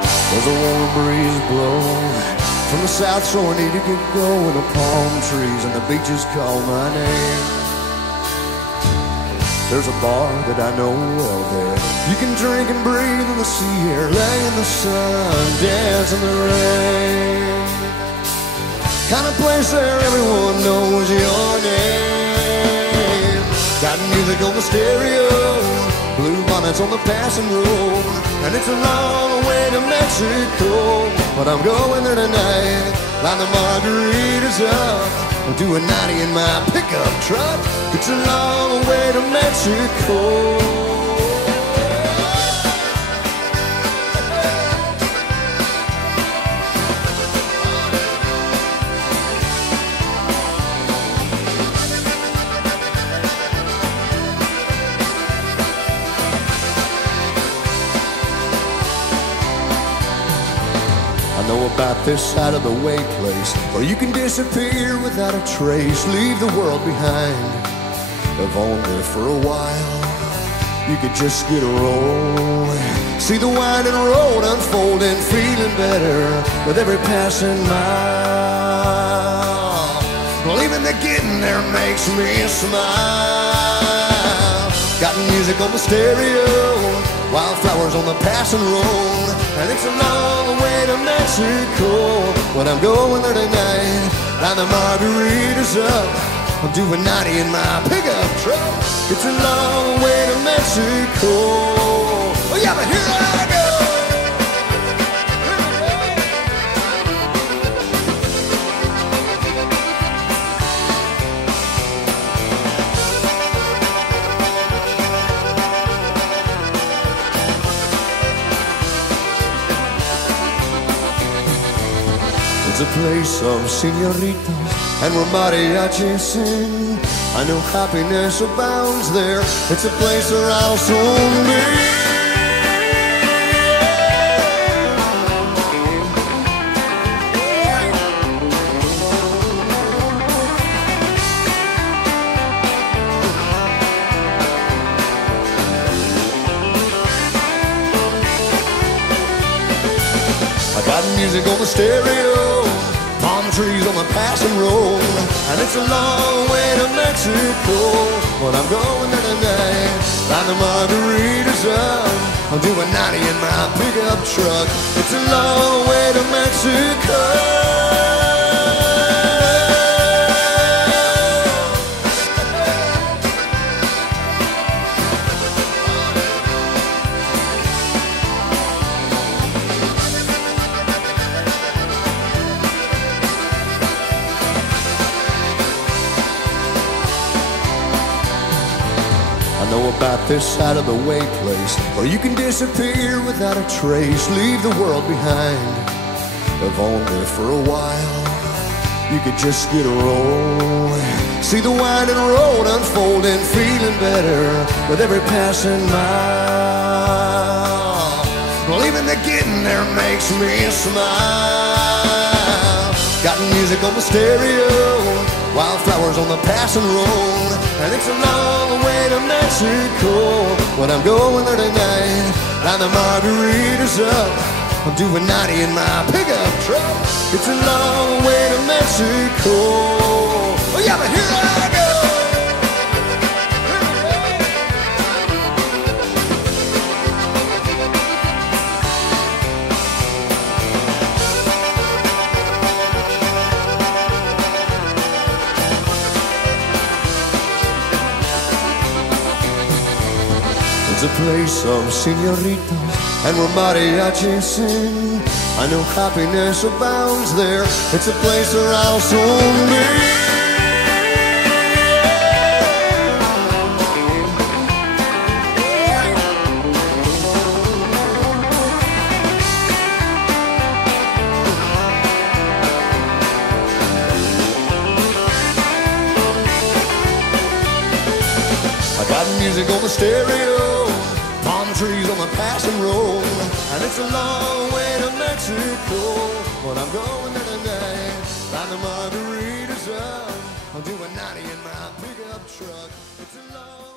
There's a warm breeze blowing from the south shore. I need to get going. The palm trees and the beaches call my name. There's a bar that I know well there. You can drink and breathe in the sea air, lay in the sun, dance in the rain. Kind of place there everyone knows your name. Got music on the stereo, blue bonnets on the passing road, and it's a long way to Mexico, but I'm going there tonight. Line the margaritas up, I'm doing 90 in my pickup truck. It's a long way to Mexico. I know about this side of the way place where you can disappear without a trace, leave the world behind, if only for a while. You could just get a roll, see the winding road unfolding, feeling better with every passing mile. Well, even the getting there makes me smile. Got music on the stereo, wildflowers on the passing road, and it's a long way to Mexico, but I'm going there tonight. Line the margaritas up, I'm doing 90 in my pickup truck. It's a long way to Mexico. Oh yeah, but here I go. It's a place of señoritas and where mariachis sing. I know happiness abounds there. It's a place where I'll soon be. I got music on the stereo, palm trees on the passing road, and it's a long way to Mexico, but I'm going there tonight. Line the margaritas up, I'm doing 90 in my pickup truck. It's a long way to Mexico. I know about this side of the way place where you can disappear without a trace, leave the world behind, if only for a while. You could just get a roll, see the winding road unfolding, feeling better with every passing mile. Well, even the getting there makes me smile. Got music on the stereo, wildflowers on the passing road, and it's a long way to Mexico, but I'm going there tonight. Line the margaritas up, I'm doing 90 in my pickup truck. It's a long way to Mexico. Oh yeah, but here I go. It's a place of señoritas and where mariachis sing. I know happiness abounds there. It's a place where I'll soon be. I got music on the stereo, palm trees on the passing road, and it's a long way to Mexico, but I'm going there tonight. Line the margaritas up, I'm doing 90 in my pickup truck. It's a long